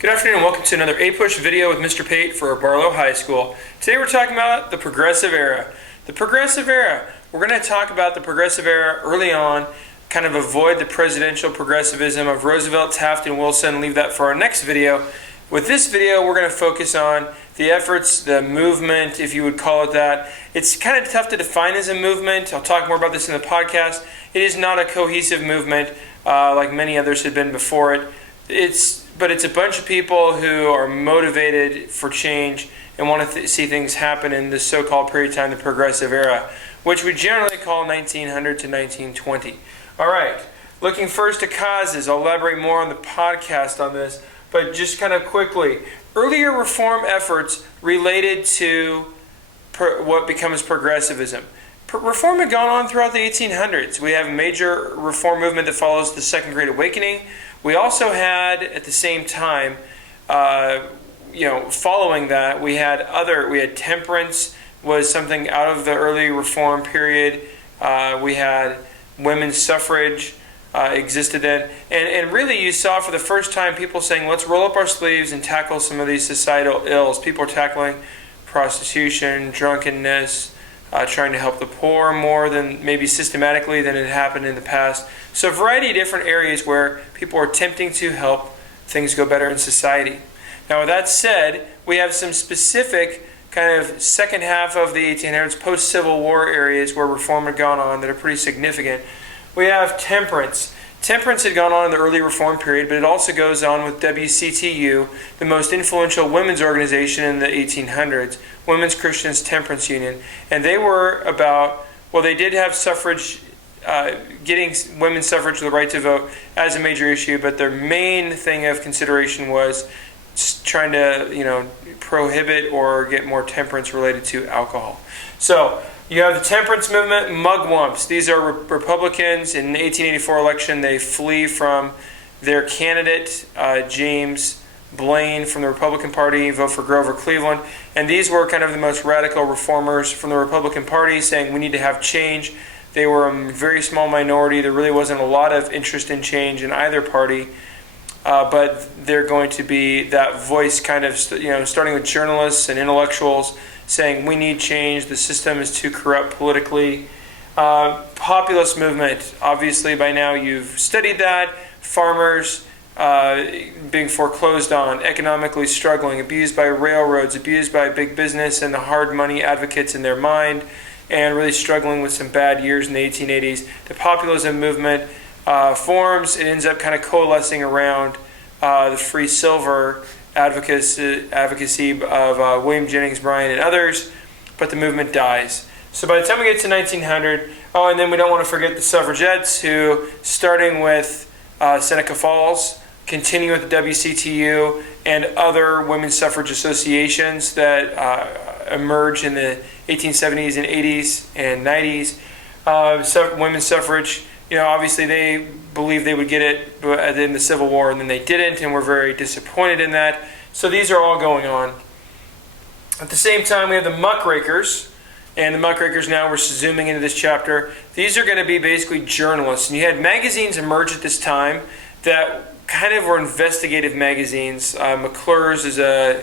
Good afternoon and welcome to another A-Push video with Mr. Pate for Barlow High School. Today we're talking about the Progressive Era. The Progressive Era. We're going to talk about the Progressive Era early on, kind of avoid the presidential progressivism of Roosevelt, Taft, and Wilson, and leave that for our next video. With this video, we're going to focus on the efforts, the movement, if you would call it that. It's kind of tough to define as a movement. I'll talk more about this in the podcast. It is not a cohesive movement like many others had been before it. But it's a bunch of people who are motivated for change and want to see things happen in this so-called period of time, the Progressive Era, which we generally call 1900 to 1920. All right, looking first at causes. I'll elaborate more on the podcast on this, but just kind of quickly. Earlier reform efforts related to what becomes progressivism. Reform had gone on throughout the 1800s. We have a major reform movement that follows the Second Great Awakening. We also had, at the same time, following that, we had temperance was something out of the early reform period. We had women's suffrage existed then. And really you saw for the first time people saying, let's roll up our sleeves and tackle some of these societal ills. People are tackling prostitution, drunkenness, trying to help the poor more than maybe systematically than it happened in the past. So a variety of different areas where people are attempting to help things go better in society. Now with that said, we have some specific kind of second half of the 1800s, post-Civil War areas where reform had gone on that are pretty significant. We have temperance. Temperance had gone on in the early reform period, but it also goes on with WCTU, the most influential women's organization in the 1800s, Women's Christian Temperance Union. And they were about, they did have suffrage, getting women's suffrage, the right to vote, as a major issue, but their main thing of consideration was trying to, prohibit or get more temperance related to alcohol. So you have the temperance movement, mugwumps. These are Republicans. In the 1884 election, they flee from their candidate, James Blaine, from the Republican Party, vote for Grover Cleveland. And these were kind of the most radical reformers from the Republican Party, saying we need to have change. They were a very small minority. There really wasn't a lot of interest in change in either party. But they're going to be that voice kind of, starting with journalists and intellectuals, saying we need change, the system is too corrupt politically. Populist movement, obviously by now you've studied that. Farmers being foreclosed on, economically struggling, abused by railroads, abused by big business and the hard money advocates in their mind, and really struggling with some bad years in the 1880s. The populism movement forms. It ends up kind of coalescing around the free silver advocacy of William Jennings Bryan and others, but the movement dies. So by the time we get to 1900, and then we don't want to forget the suffragettes who, starting with Seneca Falls, continue with the WCTU and other women's suffrage associations that emerge in the 1870s and 80s and 90s. Women's suffrage, obviously they believed they would get it in the Civil War, and then they didn't, and were very disappointed in that. So these are all going on. At the same time, we have the muckrakers, and the muckrakers now, we're zooming into this chapter. These are going to be basically journalists, and you had magazines emerge at this time that kind of were investigative magazines. McClure's is a,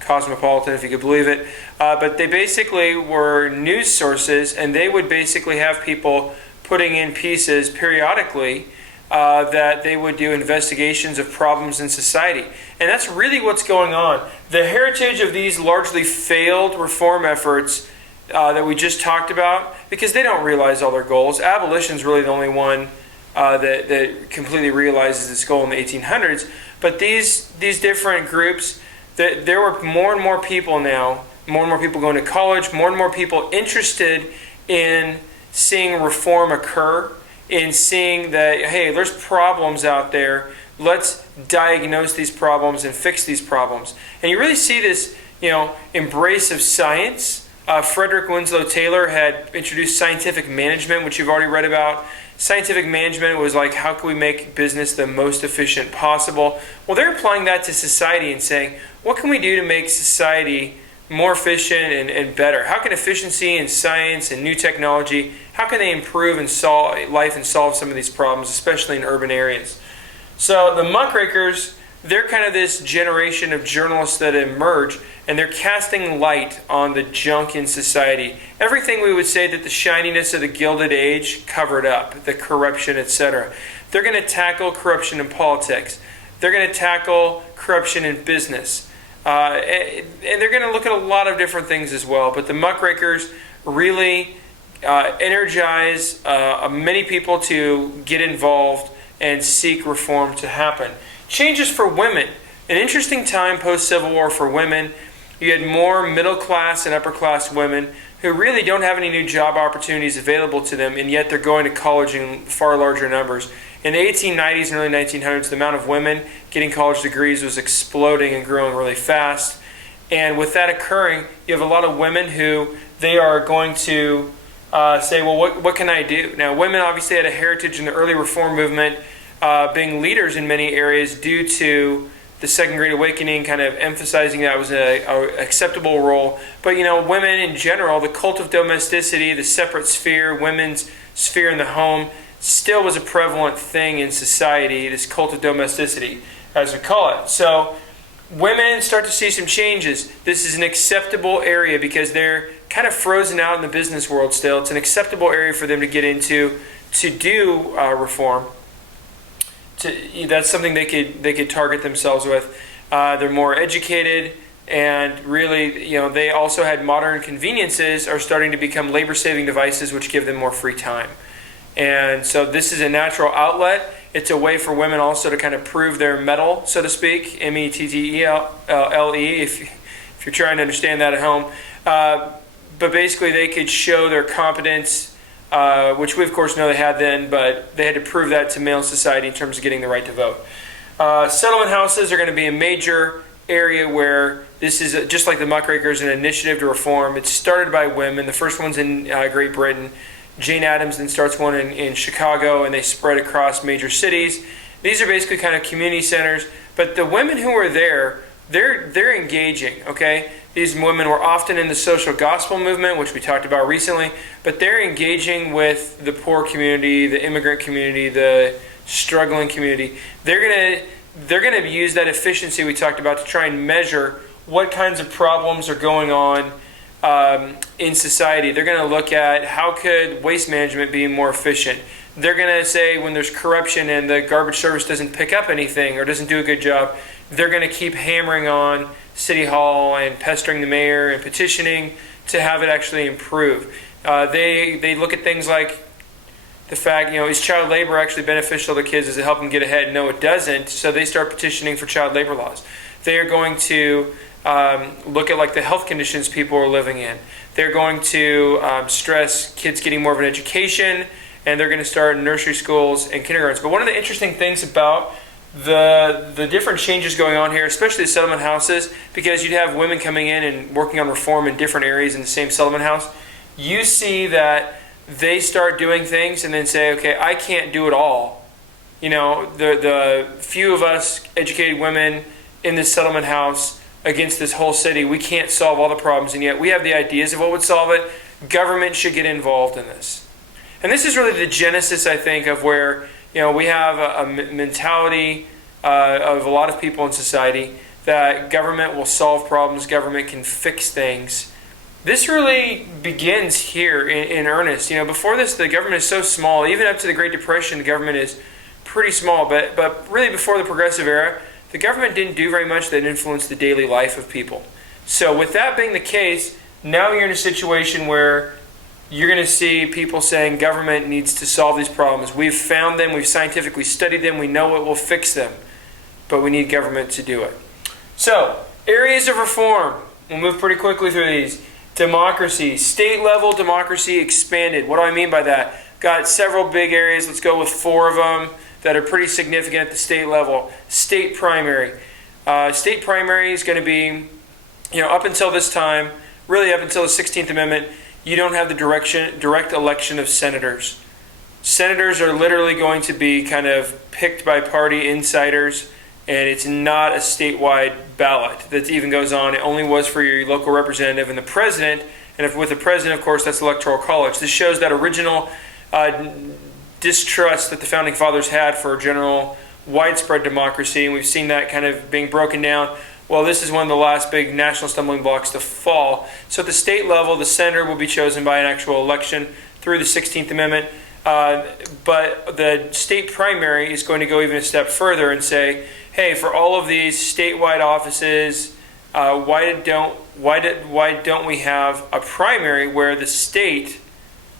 Cosmopolitan, if you could believe it. But they basically were news sources, and they would basically have people putting in pieces periodically that they would do investigations of problems in society. And that's really what's going on. The heritage of these largely failed reform efforts that we just talked about, because they don't realize all their goals. Abolition is really the only one that completely realizes its goal in the 1800s. But these different groups, there were more and more people now, more and more people going to college, more and more people interested in seeing reform occur, in seeing that, hey, there's problems out there. Let's diagnose these problems and fix these problems. And you really see this, embrace of science. Frederick Winslow Taylor had introduced scientific management, which you've already read about. Scientific management was like, how can we make business the most efficient possible? Well, they're applying that to society and saying, what can we do to make society more efficient and better? How can efficiency and science and new technology, how can they improve and solve life and solve some of these problems, especially in urban areas? So the muckrakers, they're kind of this generation of journalists that emerge, and they're casting light on the junk in society. Everything we would say that the shininess of the Gilded Age covered up, the corruption, etc. They're going to tackle corruption in politics. They're going to tackle corruption in business. And they're going to look at a lot of different things as well. But the muckrakers really energize many people to get involved and seek reform to happen. Changes for women. An interesting time post-Civil War for women. You had more middle-class and upper-class women who really don't have any new job opportunities available to them, and yet they're going to college in far larger numbers. In the 1890s and early 1900s, the amount of women getting college degrees was exploding and growing really fast. And with that occurring, you have a lot of women who they are going to say, well, what can I do? Now, women obviously had a heritage in the early reform movement, being leaders in many areas due to the Second Great Awakening, kind of emphasizing that was an acceptable role. But, women in general, the cult of domesticity, the separate sphere, women's sphere in the home, still was a prevalent thing in society, this cult of domesticity, as we call it. So women start to see some changes. This is an acceptable area because they're kind of frozen out in the business world still. It's an acceptable area for them to get into to do reform. That's something they could target themselves with. They're more educated, and really, they also had modern conveniences are starting to become labor-saving devices, which give them more free time. And so this is a natural outlet. It's a way for women also to kind of prove their mettle, so to speak, METTELLE, if you're trying to understand that at home. But basically, they could show their competence, which we, of course, know they had then, but they had to prove that to male society in terms of getting the right to vote. Settlement houses are going to be a major area where this is, just like the muckrakers, an initiative to reform. It's started by women. The first one's in Great Britain. Jane Addams then starts one in Chicago, and they spread across major cities. These are basically kind of community centers, but the women who are there, they're engaging, okay? These women were often in the social gospel movement, which we talked about recently, but they're engaging with the poor community, the immigrant community, the struggling community. They're gonna use that efficiency we talked about to try and measure what kinds of problems are going on in society. They're going to look at how could waste management be more efficient. They're going to say when there's corruption and the garbage service doesn't pick up anything or doesn't do a good job, they're going to keep hammering on City Hall and pestering the mayor and petitioning to have it actually improve. They look at things like the fact, is child labor actually beneficial to kids? Does it help them get ahead? No, it doesn't. So they start petitioning for child labor laws. They are going to look at the health conditions people are living in. They're going to stress kids getting more of an education, and they're going to start nursery schools and kindergartens. But one of the interesting things about the different changes going on here, especially the settlement houses, because you'd have women coming in and working on reform in different areas in the same settlement house, you see that they start doing things and then say, okay, I can't do it all. The few of us educated women in this settlement house against this whole city, we can't solve all the problems, and yet we have the ideas of what would solve it. Government should get involved in this. And this is really the genesis, I think, of where we have a mentality of a lot of people in society that government will solve problems, government can fix things. This really begins here in earnest. Before this, the government is so small. Even up to the Great Depression, the government is pretty small. But really before the Progressive Era, the government didn't do very much that influenced the daily life of people. So with that being the case, now you're in a situation where you're going to see people saying government needs to solve these problems. We've found them, we've scientifically studied them, we know it will fix them, but we need government to do it. So, areas of reform. We'll move pretty quickly through these. Democracy. State level democracy expanded. What do I mean by that? Got several big areas. Let's go with 4 of them that are pretty significant at the state level. State primary. State primary is going to be, up until this time, really up until the 16th Amendment, you don't have the direct election of senators. Senators are literally going to be kind of picked by party insiders, and it's not a statewide ballot that even goes on. It only was for your local representative and the president, and with the president, of course, that's the Electoral College. This shows that original distrust that the Founding Fathers had for general widespread democracy, and we've seen that kind of being broken down. Well, this is one of the last big national stumbling blocks to fall. So at the state level, the senator will be chosen by an actual election through the 16th Amendment. But the state primary is going to go even a step further and say, hey, for all of these statewide offices, why don't we have a primary where the state,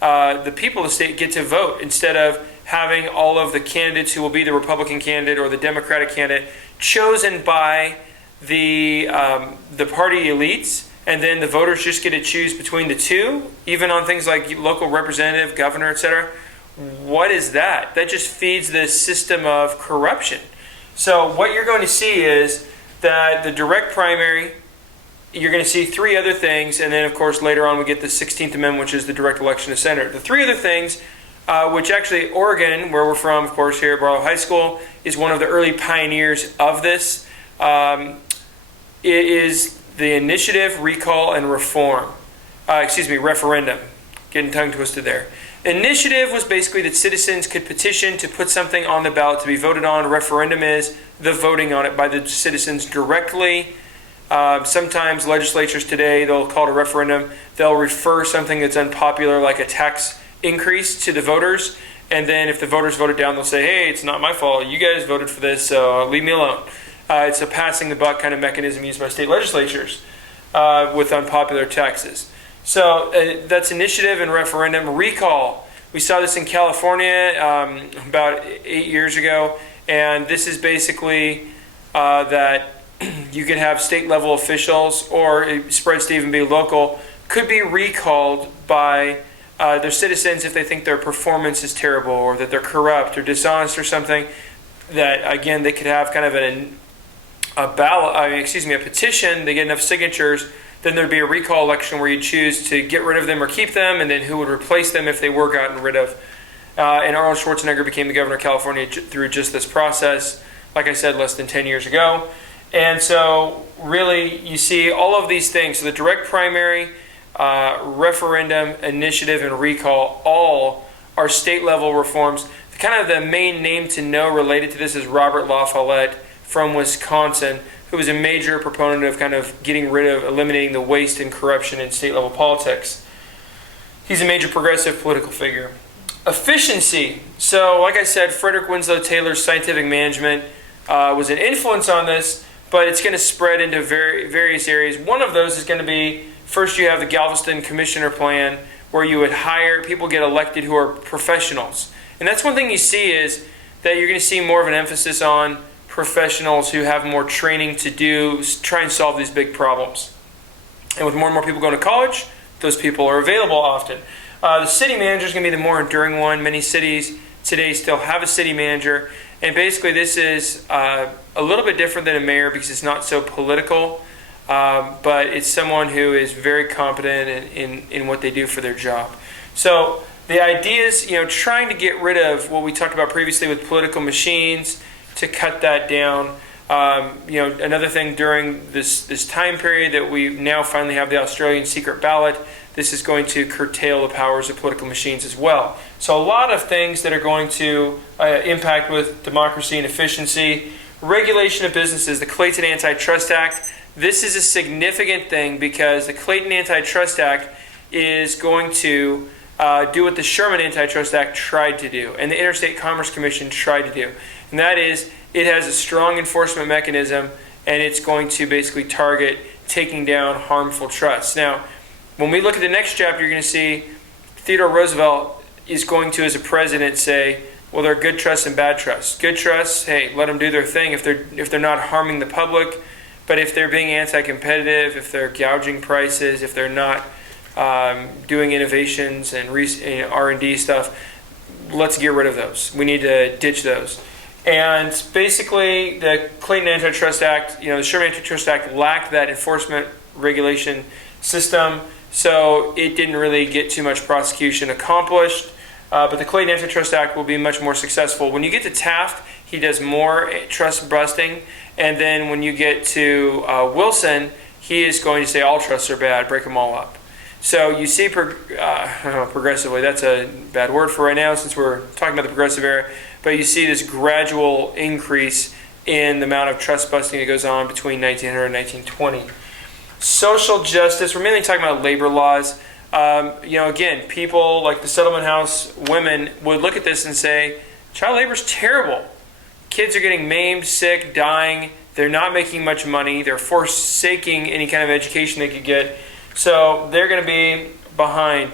the people of the state get to vote instead of having all of the candidates who will be the Republican candidate or the Democratic candidate chosen by the party elites, and then the voters just get to choose between the two, even on things like local representative, governor, etc. What is that? That just feeds this system of corruption. So what you're going to see is that the direct primary, you're going to see three other things, and then of course later on we get the 16th Amendment, which is the direct election of senator. The three other things, which actually Oregon, where we're from, of course, here at Barlow High School, is one of the early pioneers of this. It is the initiative, recall, and reform. Referendum. Getting tongue twisted there. Initiative was basically that citizens could petition to put something on the ballot to be voted on. Referendum is the voting on it by the citizens directly. Sometimes legislatures today, they'll call it a referendum. They'll refer something that's unpopular, like a tax increase, to the voters. And then if the voters vote it down, they'll say, hey, it's not my fault. You guys voted for this, so leave me alone. It's a passing the buck kind of mechanism used by state legislatures with unpopular taxes. So that's initiative and referendum. Recall. We saw this in California about 8 years ago, and this is basically that you could have state level officials, or it spreads to even be local, could be recalled by their citizens if they think their performance is terrible or that they're corrupt or dishonest or something. That again, they could have kind of a petition. They get enough signatures, then there'd be a recall election where you choose to get rid of them or keep them, and then who would replace them if they were gotten rid of. And Arnold Schwarzenegger became the governor of California through just this process, like I said, less than 10 years ago. And so really you see all of these things. So the direct primary, referendum, initiative, and recall all are state level reforms. Kind of the main name to know related to this is Robert La Follette from Wisconsin, who was a major proponent of kind of getting rid of, eliminating the waste and corruption in state level politics. He's a major progressive political figure. Efficiency. So like I said, Frederick Winslow Taylor's scientific management was an influence on this, but it's going to spread into various areas. One of those is going to be, first you have the Galveston Commissioner Plan, where you would hire, people get elected who are professionals. And that's one thing you see is that you're going to see more of an emphasis on professionals who have more training to try and solve these big problems. And with more and more people going to college, those people are available often. The city manager is going to be the more enduring one. Many cities today still have a city manager. And basically this is a little bit different than a mayor because it's not so political, but it's someone who is very competent in what they do for their job. So the idea is, trying to get rid of what we talked about previously with political machines, to cut that down. Another thing during this time period that we now finally have the Australian secret ballot, this is going to curtail the powers of political machines as well. So a lot of things that are going to impact with democracy and efficiency. Regulation of businesses, the Clayton Antitrust Act. This is a significant thing because the Clayton Antitrust Act is going to do what the Sherman Antitrust Act tried to do and the Interstate Commerce Commission tried to do. And that is, it has a strong enforcement mechanism, and it's going to basically target taking down harmful trusts. Now, when we look at the next chapter, you're going to see Theodore Roosevelt is going to, as a president, say, well, there are good trusts and bad trusts. Good trusts, hey, let them do their thing if they're not harming the public. But if they're being anti-competitive, if they're gouging prices, if they're not doing innovations and R&D stuff, let's get rid of those. We need to ditch those. And basically, the Clayton Antitrust Act, the Sherman Antitrust Act lacked that enforcement regulation system, so it didn't really get too much prosecution accomplished. But the Clayton Antitrust Act will be much more successful. When you get to Taft, he does more trust busting, and then when you get to Wilson, he is going to say all trusts are bad, break them all up. So you see progressively, that's a bad word for right now since we're talking about the progressive era, but you see this gradual increase in the amount of trust busting that goes on between 1900 and 1920. Social justice, we're mainly talking about labor laws. Again, people like the settlement house women would look at this and say, child labor is terrible. Kids are getting maimed, sick, dying. They're not making much money. They're forsaking any kind of education they could get. So they're going to be behind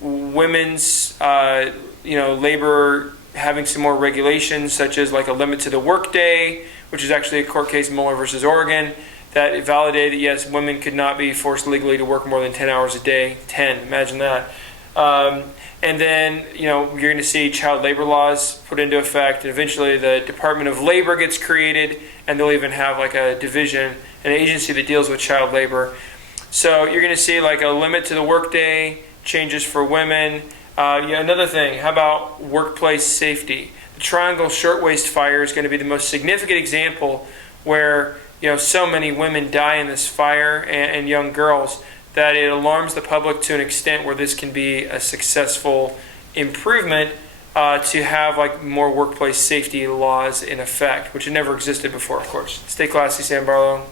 women's, labor having some more regulations, such as like a limit to the workday, which is actually a court case, Mueller versus Oregon, that validated that yes, women could not be forced legally to work more than 10 hours a day. 10, imagine that. And then, you're going to see child labor laws put into effect, and eventually the Department of Labor gets created, and they'll even have like a division, an agency that deals with child labor. So you're going to see like a limit to the workday, changes for women. Another thing, how about workplace safety? The Triangle Shirtwaist Fire is going to be the most significant example where so many women die in this fire and young girls that it alarms the public to an extent where this can be a successful improvement to have like more workplace safety laws in effect, which had never existed before, of course. Stay classy, Sam Barlow.